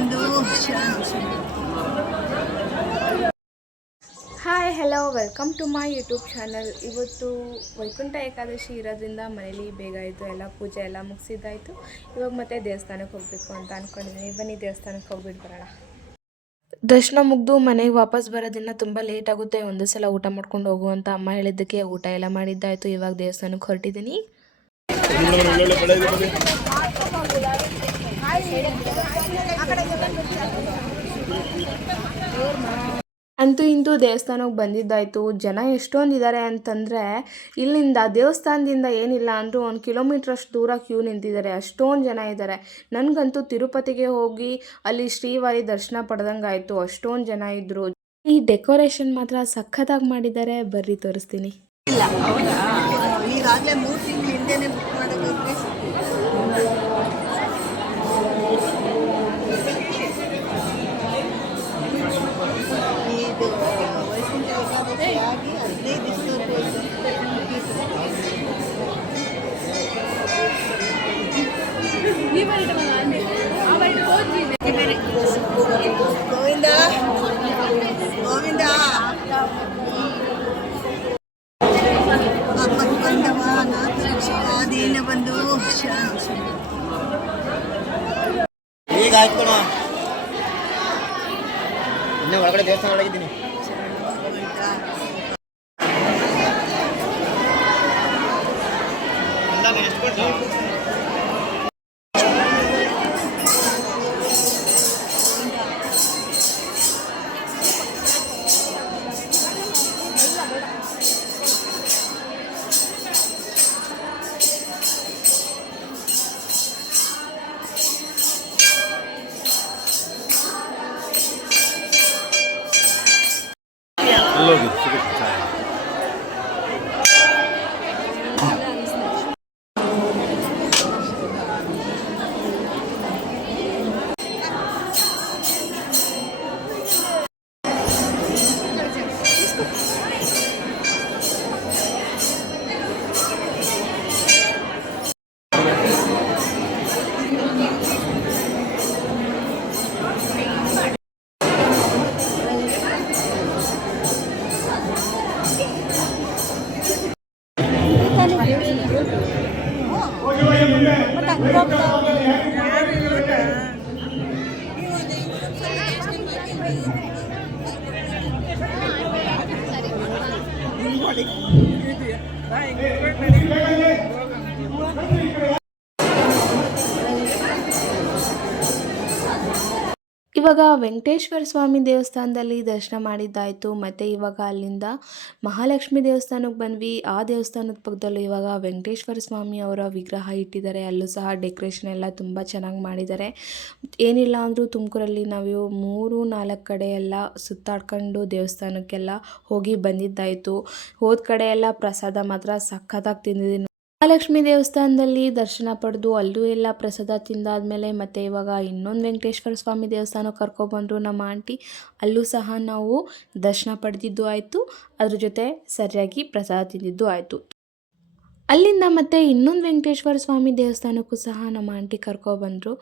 ಬಂದು hi hello welcome to my YouTube channel. ಇವತ್ತು ವೈಕುಂಠ ಏಕಾದಶಿ ಇರೋದ್ರಿಂದ ಮನೇಲಿ ಬೇಗ ಆಯಿತು, ಎಲ್ಲ ಪೂಜೆ ಎಲ್ಲ ಮುಗಿಸಿದ್ದಾಯಿತು. ಇವಾಗ ಮತ್ತೆ ದೇವಸ್ಥಾನಕ್ಕೆ ಹೋಗಬೇಕು ಅಂತ ಅಂದ್ಕೊಂಡಿದ್ದೀನಿ. ಬನ್ನಿ ದೇವಸ್ಥಾನಕ್ಕೆ ಹೋಗ್ಬಿಟ್ಟು ಬರೋಣ. ದರ್ಶನ ಮುಗಿದು ಮನೆಗೆ ವಾಪಸ್ ಬರೋದನ್ನ ತುಂಬ ಲೇಟ್ ಆಗುತ್ತೆ. ಒಂದು ಸಲ ಊಟ ಮಾಡ್ಕೊಂಡು ಹೋಗುವಂತ ಅಮ್ಮ ಹೇಳಿದ್ದಕ್ಕೆ ಊಟ ಎಲ್ಲ ಮಾಡಿದ್ದಾಯಿತು. ಇವಾಗ ದೇವಸ್ಥಾನಕ್ಕೆ ಹೊರಟಿದ್ದೀನಿ. ಅಂತೂ ಇಂತೂ ದೇವಸ್ಥಾನಕ್ಕೆ ಬಂದಿದ್ದಾಯಿತು. ಜನ ಎಷ್ಟೊಂದಿದ್ದಾರೆ ಅಂತಂದರೆ ಇಲ್ಲಿಂದ ದೇವಸ್ಥಾನದಿಂದ ಏನಿಲ್ಲ ಅಂದರೂ 1 ಕಿಲೋಮೀಟ್ರಷ್ಟು ದೂರ ಕ್ಯೂ ನಿಂತಿದ್ದಾರೆ. ಅಷ್ಟೊಂದು ಜನ ಇದ್ದಾರೆ. ನನಗಂತೂ ತಿರುಪತಿಗೆ ಹೋಗಿ ಅಲ್ಲಿ ಶ್ರೀವಾರಿ ದರ್ಶನ ಪಡೆದಂಗಾಯಿತು. ಅಷ್ಟೊಂದು ಜನ ಇದ್ದರು. ಈ ಡೆಕೋರೇಷನ್ ಮಾತ್ರ ಸಖತ್ತಾಗಿ ಮಾಡಿದ್ದಾರೆ. ಬರ್ರಿ ತೋರಿಸ್ತೀನಿ. ಇಲ್ಲ ಹೌದಾ, ಈಗಾಗಲೇ 3 ತಿಂಗಳ ಹಿಂದೆನೇ ಬುಕ್ ಮಾಡೋದಕ್ಕೆ ಇದು ವೈಕುಂಠ ಏಕಾದಶಿ ಆಗಿ 15 ಗೋವಿಂದ ಗೋವಿಂದ ಬಂದವ ನಾಥ ರಕ್ಷಾಧೀನ ಬಂದು ಈಗ ಆಯ್ತು ಕಣ. ಇನ್ನೇ ಒಳಗಡೆ ದೇವಸ್ಥಾನ ಒಳಗಿದ್ದೀನಿ. ಎಷ್ಟು ಕೊಟ್ಟು ಇವಾಗ ವೆಂಕಟೇಶ್ವರ ಸ್ವಾಮಿ ದೇವಸ್ಥಾನದಲ್ಲಿ ದರ್ಶನ ಮಾಡಿದ್ದಾಯಿತು. ಮತ್ತು ಇವಾಗ ಅಲ್ಲಿಂದ ಮಹಾಲಕ್ಷ್ಮಿ ದೇವಸ್ಥಾನಕ್ಕೆ ಬಂದ್ವಿ. ಆ ದೇವಸ್ಥಾನದ ಪಕ್ಕದಲ್ಲೂ ಇವಾಗ ವೆಂಕಟೇಶ್ವರ ಸ್ವಾಮಿ ಅವರ ವಿಗ್ರಹ ಇಟ್ಟಿದ್ದಾರೆ. ಅಲ್ಲೂ ಸಹ ಡೆಕೋರೇಷನ್ ಎಲ್ಲ ತುಂಬ ಚೆನ್ನಾಗಿ ಮಾಡಿದ್ದಾರೆ. ಏನಿಲ್ಲ ಅಂದರೂ ತುಮಕೂರಲ್ಲಿ ನಾವು 3-4 ಕಡೆ ಎಲ್ಲ ಸುತ್ತಾಡ್ಕೊಂಡು ದೇವಸ್ಥಾನಕ್ಕೆಲ್ಲ ಹೋಗಿ ಬಂದಿದ್ದಾಯಿತು. ಹೋದ ಕಡೆ ಎಲ್ಲ ಪ್ರಸಾದ ಮಾತ್ರ ಸಖತ್ತಾಗಿ ತಿಂದಿದ್ದೀನಿ. ಮಹಾಲಕ್ಷ್ಮಿ ದೇವಸ್ಥಾನದಲ್ಲಿ ದರ್ಶನ ಪಡೆದು ಅಲ್ಲೂ ಎಲ್ಲ ಪ್ರಸಾದ ತಿಂದಾದ್ಮೇಲೆ ಮತ್ತು ಇವಾಗ ಇನ್ನೊಂದು ವೆಂಕಟೇಶ್ವರ ಸ್ವಾಮಿ ದೇವಸ್ಥಾನಕ್ಕೆ ಕರ್ಕೊಬಂದರು ನಮ್ಮ ಆಂಟಿ. ಅಲ್ಲೂ ಸಹ ನಾವು ದರ್ಶನ ಪಡೆದಿದ್ದು ಆಯಿತು, ಅದ್ರ ಜೊತೆ ಸರಿಯಾಗಿ ಪ್ರಸಾದ ತಿಂದಿದ್ದು ಆಯಿತು. ಅಲ್ಲಿಂದ ಮತ್ತೆ ಇನ್ನೊಂದು ವೆಂಕಟೇಶ್ವರ ಸ್ವಾಮಿ ದೇವಸ್ಥಾನಕ್ಕೂ ಸಹ ನಮ್ಮ ಆಂಟಿ ಕರ್ಕೊಬಂದರು.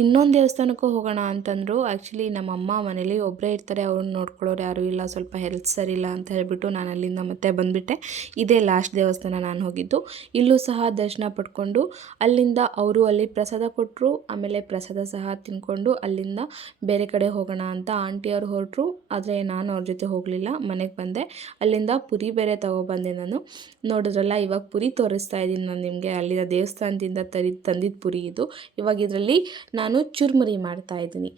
ಇನ್ನೊಂದು ದೇವಸ್ಥಾನಕ್ಕೂ ಹೋಗೋಣ ಅಂತಂದರು. ಆ್ಯಕ್ಚುಲಿ ನಮ್ಮ ಅಮ್ಮ ಮನೇಲಿ ಒಬ್ಬರೇ ಇರ್ತಾರೆ, ಅವ್ರನ್ನ ನೋಡ್ಕೊಳ್ಳೋರು ಯಾರೂ ಇಲ್ಲ, ಸ್ವಲ್ಪ ಹೆಲ್ತ್ ಸರಿ ಇಲ್ಲ ಅಂತ ಹೇಳಿಬಿಟ್ಟು ನಾನು ಅಲ್ಲಿಂದ ಮತ್ತೆ ಬಂದುಬಿಟ್ಟೆ. ಇದೇ ಲಾಸ್ಟ್ ದೇವಸ್ಥಾನ ನಾನು ಹೋಗಿದ್ದು. ಇಲ್ಲೂ ಸಹ ದರ್ಶನ ಪಡ್ಕೊಂಡು ಅಲ್ಲಿಂದ ಅವರು ಅಲ್ಲಿ ಪ್ರಸಾದ ಕೊಟ್ಟರು. ಆಮೇಲೆ ಪ್ರಸಾದ ಸಹ ತಿನ್ಕೊಂಡು ಅಲ್ಲಿಂದ ಬೇರೆ ಕಡೆ ಹೋಗೋಣ ಅಂತ ಆಂಟಿಯವರು ಹೊರಟರು. ಆದರೆ ನಾನು ಅವ್ರ ಜೊತೆ ಹೋಗಲಿಲ್ಲ, ಮನೆಗೆ ಬಂದೆ. ಅಲ್ಲಿಂದ ಪುರಿ ಬೇರೆ ತೊಗೊಬಂದೆ ನಾನು. ನೋಡಿದ್ರಲ್ಲ, ಇವಾಗ ಪುರಿ ತೋರಿಸ್ತಾ ಇದ್ದೀನಿ ನಾನು ನಿಮಗೆ. ಅಲ್ಲಿನ ದೇವಸ್ಥಾನದಿಂದ ತಂದಿದ್ದ ಪುರಿ ಇದು. ಇವಾಗ ಇದರಲ್ಲಿ ನಾನು ಚುರ್ಮುರಿ ಮಾಡ್ತಾ ಇದ್ದೀನಿ.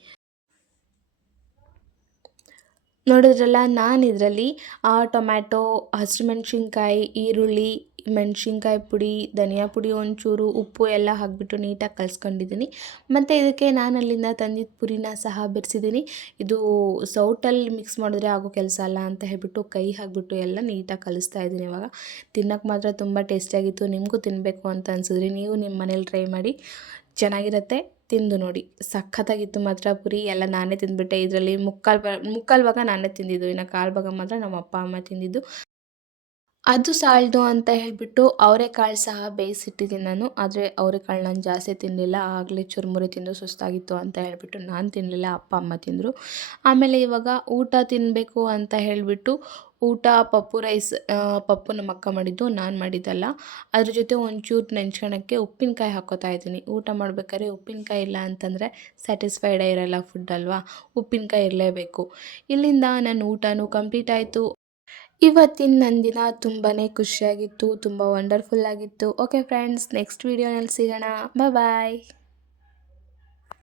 ನೋಡಿದ್ರಲ್ಲ, ನಾನು ಇದರಲ್ಲಿ ಟೊಮ್ಯಾಟೊ, ಹಸಿಮೆಣ್ಸಿನ್ಕಾಯಿ, ಈರುಳ್ಳಿ, ಮೆಣಸಿನ್ಕಾಯಿ ಪುಡಿ, ಧನಿಯಾ ಪುಡಿ, ಒಂಚೂರು ಉಪ್ಪು ಎಲ್ಲ ಹಾಕಿಬಿಟ್ಟು ನೀಟಾಗಿ ಕಲಿಸ್ಕೊಂಡಿದ್ದೀನಿ. ಮತ್ತು ಇದಕ್ಕೆ ನಾನು ಅಲ್ಲಿಂದ ತಂದಿದ್ದ ಪುರಿನ ಸಹ ಬೆರೆಸಿದ್ದೀನಿ. ಇದು ಸೌಟಲ್ಲಿ ಮಿಕ್ಸ್ ಮಾಡಿದ್ರೆ ಆಗೋ ಕೆಲಸ ಅಲ್ಲ ಅಂತ ಹೇಳ್ಬಿಟ್ಟು ಕೈ ಹಾಕಿಬಿಟ್ಟು ಎಲ್ಲ ನೀಟಾಗಿ ಕಲಿಸ್ತಾ ಇದ್ದೀನಿ. ಇವಾಗ ತಿನ್ನೋಕ್ಕೆ ಮಾತ್ರ ತುಂಬ ಟೇಸ್ಟಿಯಾಗಿತ್ತು. ನಿಮಗೂ ತಿನ್ನಬೇಕು ಅಂತ ಅನಿಸಿದ್ರೆ ನೀವು ನಿಮ್ಮ ಮನೇಲಿ ಟ್ರೈ ಮಾಡಿ, ಚೆನ್ನಾಗಿರುತ್ತೆ. ತಿಂದು ನೋಡಿ, ಸಖತ್ತಾಗಿತ್ತು ಮಾತ್ರ ಪುರಿ. ಎಲ್ಲ ನಾನೇ ತಿಂದುಬಿಟ್ಟೆ. ಇದರಲ್ಲಿ ಮುಕ್ಕಾಲು ಭಾಗ ನಾನೇ ತಿಂದಿದ್ದು, ಇನ್ನು ಕಾಲು ಭಾಗ ಮಾತ್ರ ನಮ್ಮ ಅಪ್ಪ ಅಮ್ಮ ತಿಂದಿದ್ದು. ಅದು ಸಾಲದು ಅಂತ ಹೇಳಿಬಿಟ್ಟು ಅವರೆಕಾಳು ಸಹ ಬೇಯಿಸಿಟ್ಟಿದ್ದೀನಿ ನಾನು. ಆದರೆ ಅವರೆಕಾಳು ನಾನು ಜಾಸ್ತಿ ತಿನ್ನಲಿಲ್ಲ, ಆಗಲೇ ಚುರುಮುರಿ ತಿಂದು ಸುಸ್ತಾಗಿತ್ತು ಅಂತ ಹೇಳಿಬಿಟ್ಟು ನಾನು ತಿನ್ನಲಿಲ್ಲ, ಅಪ್ಪ ಅಮ್ಮ ತಿಂದರು. ಆಮೇಲೆ ಇವಾಗ ಊಟ ತಿನ್ನಬೇಕು ಅಂತ ಹೇಳಿಬಿಟ್ಟು ಊಟ ಪಪ್ಪು ರೈಸ್, ಪಪ್ಪು ನಮ್ಮ ಅಕ್ಕ ಮಾಡಿದ್ದು, ನಾನು ಮಾಡಿದ್ದಲ್ಲ. ಅದ್ರ ಜೊತೆ ಒಂಚೂರು ನೆಂಚ್ಕೊಳಕ್ಕೆ ಉಪ್ಪಿನಕಾಯಿ ಹಾಕ್ಕೋತಾ ಇದ್ದೀನಿ. ಊಟ ಮಾಡ್ಬೇಕಾದ್ರೆ ಉಪ್ಪಿನಕಾಯಿ ಇಲ್ಲ ಅಂತಂದರೆ ಸ್ಯಾಟಿಸ್ಫೈಡೇ ಇರಲ್ಲ ಫುಡ್ ಅಲ್ವಾ, ಉಪ್ಪಿನಕಾಯಿ ಇರಲೇಬೇಕು. ಇಲ್ಲಿಂದ ನನ್ನ ಊಟನೂ ಕಂಪ್ಲೀಟ್ ಆಯಿತು. ಇವತ್ತಿನ ನನ್ನ ದಿನ ತುಂಬಾ ಖುಷಿಯಾಗಿತ್ತು, ತುಂಬ ವಂಡರ್ಫುಲ್ಲಾಗಿತ್ತು. ಓಕೆ ಫ್ರೆಂಡ್ಸ್, ನೆಕ್ಸ್ಟ್ ವೀಡಿಯೋನಲ್ಲಿ ಸಿಗೋಣ. ಬಾಯ್.